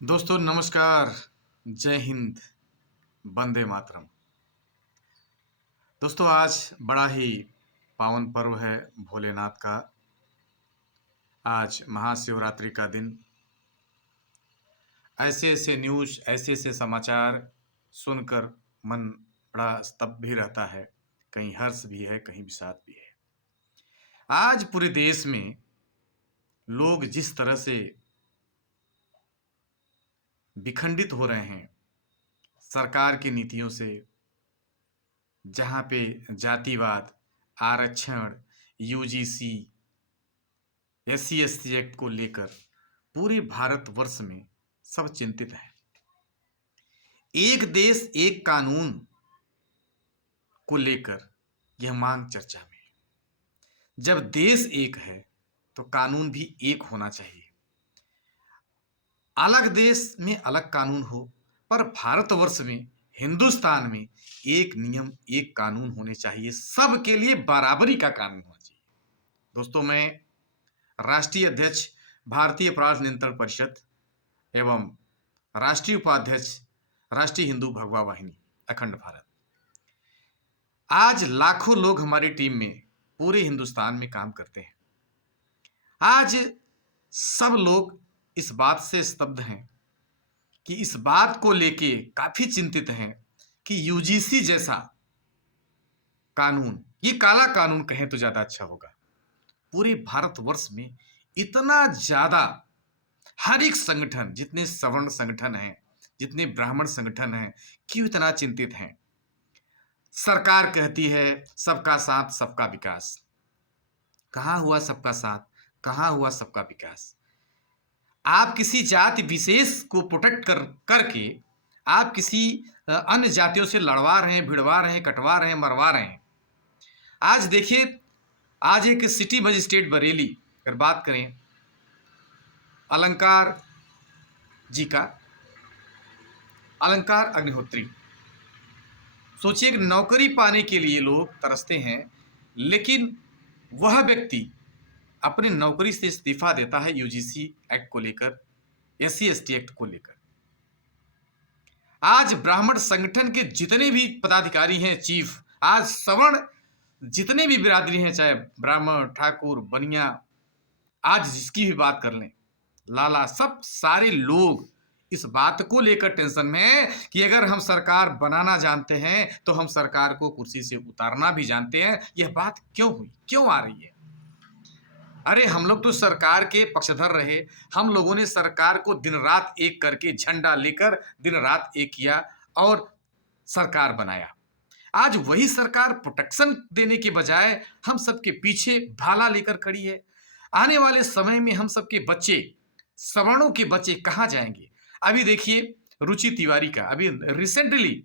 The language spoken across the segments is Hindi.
दोस्तों नमस्कार। जय हिंद। वंदे मातरम। दोस्तों आज बड़ा ही पावन पर्व है भोलेनाथ का। आज महाशिवरात्रि का दिन। ऐसे ऐसे न्यूज़, ऐसे ऐसे समाचार सुनकर मन बड़ा स्तब्ध भी रहता है। कहीं हर्ष भी है, कहीं विषाद भी है। आज पूरे देश में लोग जिस तरह से विखंडित हो रहे हैं सरकार की नीतियों से, जहाँ पे जातिवाद, आरक्षण, यूजीसी, एससी एसटी एक्ट को लेकर पूरे भारतवर्ष में सब चिंतित हैं। एक देश एक कानून को लेकर यह मांग चर्चा में है। जब देश एक है तो कानून भी एक होना चाहिए। अलग देश में अलग कानून हो, पर भारतवर्ष में, हिंदुस्तान में एक नियम एक कानून होने चाहिए। सबके लिए बराबरी का कानून होना चाहिए। दोस्तों मैं राष्ट्रीय अध्यक्ष भारतीय अपराध नियंत्रण परिषद एवं राष्ट्रीय उपाध्यक्ष राष्ट्रीय हिंदू भगवा वाहिनी अखंड भारत। आज लाखों लोग हमारी टीम में पूरे हिंदुस्तान में काम करते हैं। आज सब लोग इस बात से स्तब्ध हैं कि इस बात को लेके काफी चिंतित हैं कि यूजीसी जैसा कानून, ये काला कानून कहें तो ज्यादा अच्छा होगा, पूरे भारतवर्ष में इतना ज्यादा, हर एक संगठन, जितने सवर्ण संगठन हैं, जितने ब्राह्मण संगठन हैं, क्यों इतना चिंतित हैं। सरकार कहती है सबका साथ सबका विकास। कहां हुआ सबका साथ, कहां हुआ सबका विकास। आप किसी जाति विशेष को प्रोटेक्ट करके आप किसी अन्य जातियों से लड़वा रहे हैं, भिड़वा रहे हैं, कटवा रहे हैं, मरवा रहे हैं। आज देखिए, आज एक सिटी मजिस्ट्रेट बरेली अगर बात करें, अलंकार जी का, अलंकार अग्निहोत्री, सोचिए कि नौकरी पाने के लिए लोग तरसते हैं, लेकिन वह व्यक्ति अपनी नौकरी से इस्तीफा देता है यूजीसी एक्ट को लेकर, एससी एसटी एक्ट को लेकर। आज ब्राह्मण संगठन के जितने भी पदाधिकारी हैं, चीफ, आज सवर्ण जितने भी बिरादरी हैं, चाहे ब्राह्मण, ठाकुर, बनिया, आज जिसकी भी बात कर लें, लाला, सब सारे लोग इस बात को लेकर टेंशन में है कि अगर हम सरकार बनाना जानते हैं तो हम सरकार को कुर्सी से उतारना भी जानते हैं। यह बात क्यों हुई, क्यों आ रही है? अरे हम लोग तो सरकार के पक्षधर रहे। हम लोगों ने सरकार को दिन रात एक करके, झंडा लेकर दिन रात एक किया और सरकार बनाया। आज वही सरकार प्रोटेक्शन देने के बजाय हम सबके पीछे भाला लेकर खड़ी है। आने वाले समय में हम सबके बच्चे, सवर्णों के बच्चे कहां जाएंगे? अभी देखिए रुचि तिवारी का, अभी रिसेंटली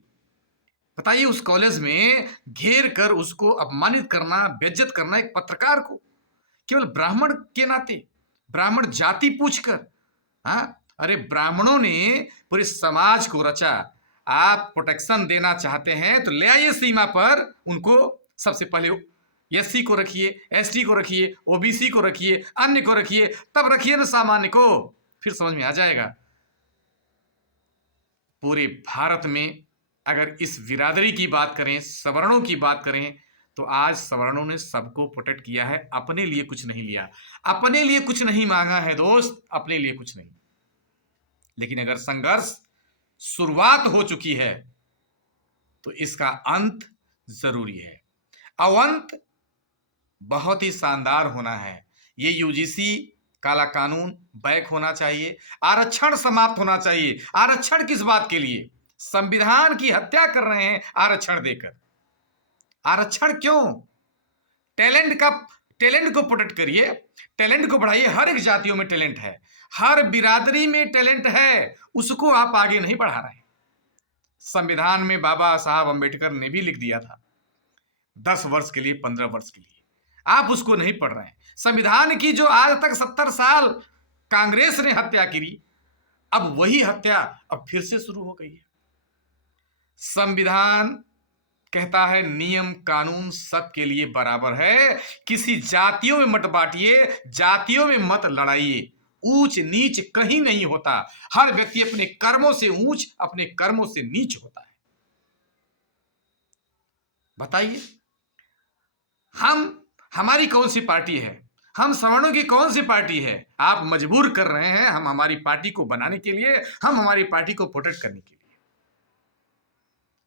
बताइए, उस कॉलेज में घेर कर उसको अपमानित करना, बेइज्जत करना एक पत्रकार को, केवल ब्राह्मण के नाते, ब्राह्मण जाति पूछकर। हाँ, अरे ब्राह्मणों ने पूरे समाज को रचा। आप प्रोटेक्शन देना चाहते हैं तो ले आइए सीमा पर उनको। सबसे पहले एससी को रखिए, एसटी को रखिए, ओबीसी को रखिए, अन्य को रखिए, तब रखिए ना सामान्य को, फिर समझ में आ जाएगा। पूरे भारत में अगर इस बिरादरी की बात करें, सवर्णों की बात करें, तो आज सवर्णों ने सबको प्रोटेक्ट किया है, अपने लिए कुछ नहीं लिया, अपने लिए कुछ नहीं मांगा है दोस्त, अपने लिए कुछ नहीं। लेकिन अगर संघर्ष शुरुआत हो चुकी है तो इसका अंत जरूरी है। और अंत बहुत ही शानदार होना है। ये यूजीसी काला कानून बैक होना चाहिए, आरक्षण समाप्त होना चाहिए। आरक्षण किस बात के लिए? संविधान की हत्या कर रहे हैं आरक्षण देकर। आरक्षण क्यों? टैलेंट को प्रोटेक्ट करिए, टैलेंट को बढ़ाइए। हर एक जातियों में टैलेंट है, हर बिरादरी में टैलेंट है, उसको आप आगे नहीं बढ़ा रहे हैं। संविधान में बाबा साहब अंबेडकर ने भी लिख दिया था 10 वर्ष के लिए, 15 वर्ष के लिए, आप उसको नहीं पढ़ रहे हैं। संविधान की जो आज तक 70 साल कांग्रेस ने हत्या की, अब वही हत्या अब फिर से शुरू हो गई है। संविधान कहता है नियम कानून सबके लिए बराबर है, किसी जातियों में मत बांटिए, जातियों में मत लड़ाइए, ऊंच नीच कहीं नहीं होता। हर व्यक्ति अपने कर्मों से ऊंच, अपने कर्मों से नीच होता है। बताइए, हमारी कौन सी पार्टी है? हम सवर्णों की कौन सी पार्टी है? आप मजबूर कर रहे हैं हम हमारी पार्टी को बनाने के लिए, हम हमारी पार्टी को प्रोटेक्ट करने के लिए।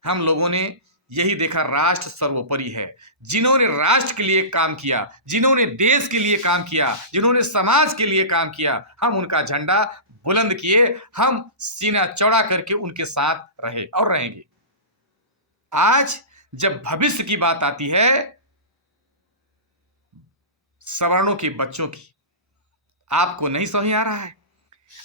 हम लोगों ने यही देखा, राष्ट्र सर्वोपरि है। जिन्होंने राष्ट्र के लिए काम किया, जिन्होंने देश के लिए काम किया, जिन्होंने समाज के लिए काम किया, हम उनका झंडा बुलंद किए, हम सीना चौड़ा करके उनके साथ रहे और रहेंगे। आज जब भविष्य की बात आती है सवर्णों के बच्चों की, आपको नहीं समझ आ रहा है।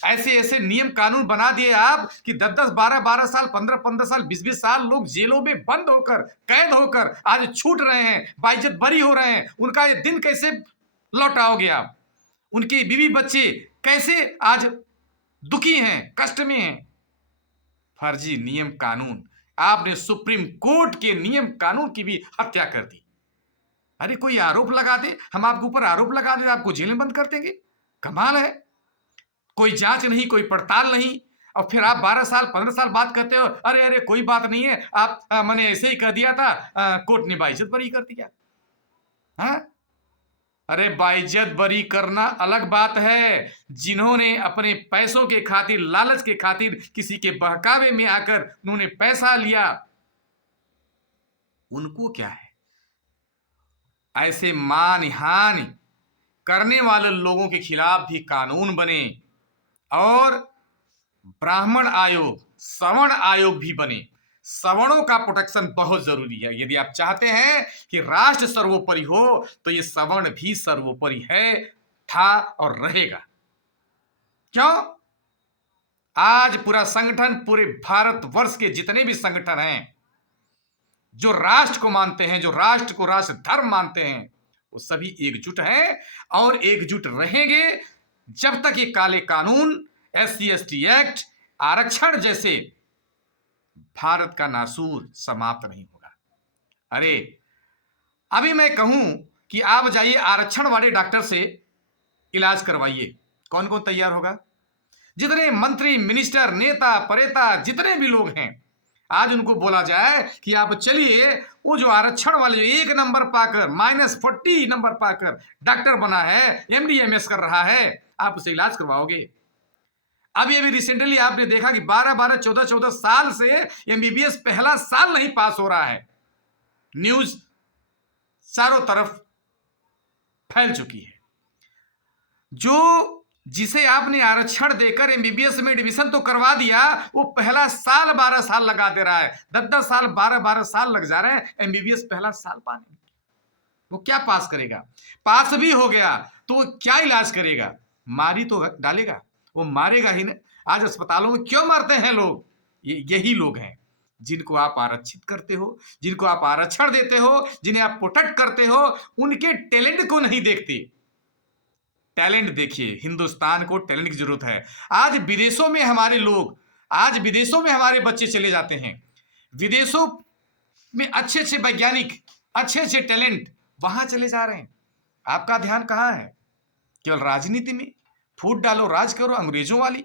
ऐसे ऐसे नियम कानून बना दिए आप कि 10-10, 12-12 साल, 15-15 साल, 20-20 साल लोग जेलों में बंद होकर, कैद होकर आज छूट रहे हैं, बाइज्जत बरी हो रहे हैं। उनका ये दिन कैसे लौटाओगे आप? उनके बीवी बच्चे कैसे आज दुखी हैं, कष्ट में हैं? फर्जी नियम कानून, आपने सुप्रीम कोर्ट के नियम कानून की भी हत्या कर दी। अरे कोई आरोप लगा दे, हम आपके ऊपर आरोप लगा दे, आपको जेल में बंद कर देंगे? कमाल है। कोई जांच नहीं, कोई पड़ताल नहीं, और फिर आप 12 साल 15 साल बात करते हो, अरे अरे कोई बात नहीं है, आप मैंने ऐसे ही कह दिया था, कोर्ट ने बाइज्जत बरी कर दिया। हाँ, अरे बाइज्जत बरी करना अलग बात है। जिन्होंने अपने पैसों के खातिर, लालच के खातिर किसी के बहकावे में आकर उन्होंने पैसा लिया, उनको क्या है? ऐसे मानहानि करने वाले लोगों के खिलाफ भी कानून बने और ब्राह्मण आयोग, सवर्ण आयोग भी बने। सवर्णों का प्रोटेक्शन बहुत जरूरी है। यदि आप चाहते हैं कि राष्ट्र सर्वोपरि हो तो ये सवर्ण भी सर्वोपरि है, था और रहेगा। क्यों? आज पूरा संगठन, पूरे भारतवर्ष के जितने भी संगठन हैं जो राष्ट्र को मानते हैं, जो राष्ट्र को राष्ट्र धर्म मानते हैं, वो सभी एकजुट हैं और एकजुट रहेंगे जब तक ये काले कानून, SC/ST एक्ट, आरक्षण जैसे भारत का नासूर समाप्त नहीं होगा। अरे अभी मैं कहूं कि आप जाइए आरक्षण वाले डॉक्टर से इलाज करवाइए, कौन कौन तैयार होगा? जितने मंत्री, मिनिस्टर, नेता, परेता, जितने भी लोग हैं, आज उनको बोला जाए कि आप चलिए, वो जो आरक्षण वाले जो 1 नंबर पाकर, -40 नंबर पाकर डॉक्टर बना है, MD MS कर रहा है, आप उसे इलाज करवाओगे? अभी अभी रिसेंटली आपने देखा कि 12-12, 14-14 साल से MBBS पहला साल नहीं पास हो रहा है। न्यूज चारों तरफ फैल चुकी है। जो जिसे आपने आरक्षण देकर MBBS में एडमिशन तो करवा दिया, वो पहला साल 12 साल लगा दे रहा है। 10-10 साल, 12-12 साल लग जा रहे हैं MBBS पहला साल पाने में। वो क्या पास करेगा? पास भी हो गया तो वो क्या इलाज करेगा? मारी तो डालेगा, वो मारेगा ही ना। आज अस्पतालों में क्यों मरते हैं लोग? यही लोग हैं जिनको आप आरक्षित करते हो, जिनको आप आरक्षण देते हो, जिन्हें आप प्रोटेक्ट करते हो, उनके टैलेंट को नहीं देखते। टैलेंट देखिए, हिंदुस्तान को टैलेंट की जरूरत है। आज विदेशों में हमारे लोग, आज विदेशों में हमारे बच्चे चले जाते हैं, विदेशों में अच्छे अच्छे वैज्ञानिक, अच्छे अच्छे टैलेंट वहां चले जा रहे हैं। आपका ध्यान कहां है? केवल राजनीति में फूट डालो, राज करो अंग्रेजों वाली।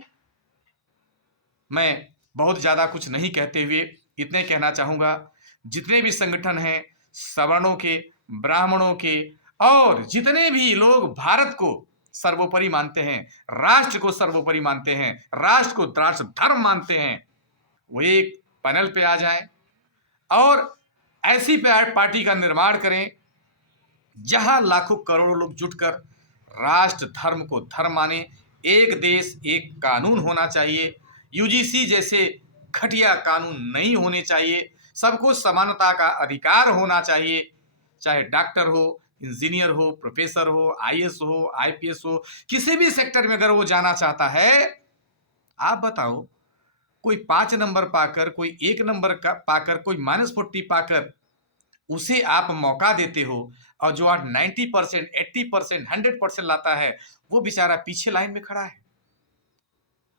मैं बहुत ज्यादा कुछ नहीं कहते हुए इतने कहना चाहूंगा, जितने भी संगठन हैं सवर्णों के, ब्राह्मणों के, और जितने भी लोग भारत को सर्वोपरि मानते हैं, राष्ट्र को सर्वोपरि मानते हैं, राष्ट्र को राष्ट्र धर्म मानते हैं, वो एक पैनल पे आ जाएं और ऐसी पार्टी का निर्माण करें जहां लाखों करोड़ों लोग जुटकर राष्ट्र धर्म को धर्म माने। एक देश एक कानून होना चाहिए। UGC जैसे घटिया कानून नहीं होने चाहिए। सबको समानता का अधिकार होना चाहिए, चाहे डॉक्टर हो, इंजीनियर हो, प्रोफेसर हो, IAS हो, IPS हो, किसी भी सेक्टर में अगर वो जाना चाहता है। आप बताओ, कोई 5 नंबर पाकर, कोई 1 नंबर का पाकर, कोई -40 पाकर उसे आप मौका देते हो, और जो आज 90%, 80%, 100% लाता है, वो बेचारा पीछे लाइन में खड़ा है,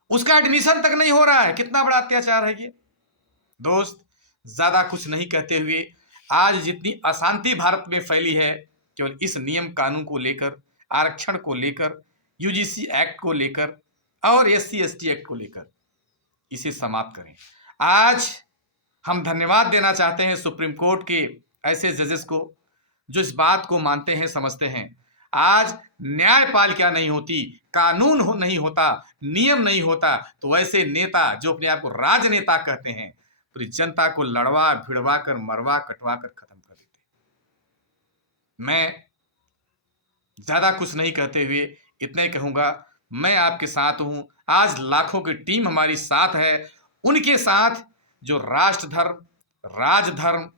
उसका एडमिशन तक नहीं हो रहा है। कितना बड़ा अत्याचार है ये। दोस्त, ज्यादा कुछ नहीं कहते हुए, आज जितनी अशांति भारत में फैली है केवल इस नियम कानून को लेकर, आरक्षण को लेकर, यूजीसी एक्ट को लेकर और एससी एसटी एक्ट को लेकर इसे समाप्त करें। आज हम धन्यवाद देना चाहते हैं सुप्रीम कोर्ट के ऐसे जजेस को जो इस बात को मानते हैं, समझते हैं। आज न्यायपालिका नहीं होती, कानून नहीं होता, नियम नहीं होता, तो ऐसे नेता जो अपने आप को राजनेता कहते हैं पूरी जनता को लड़वा भिड़वा कर मरवा कटवा कर खत्म कर देते। मैं ज्यादा कुछ नहीं कहते हुए इतना ही कहूंगा, मैं आपके साथ हूं। आज लाखों की टीम हमारी साथ है, उनके साथ जो राष्ट्रधर्म, राजधर्म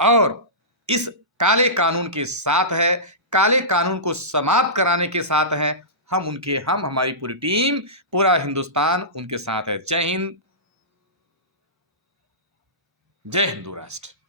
और इस काले कानून के साथ है, काले कानून को समाप्त कराने के साथ हैं। हम हमारी पूरी टीम, पूरा हिंदुस्तान उनके साथ है। जय हिंद, जय हिंदू राष्ट्र।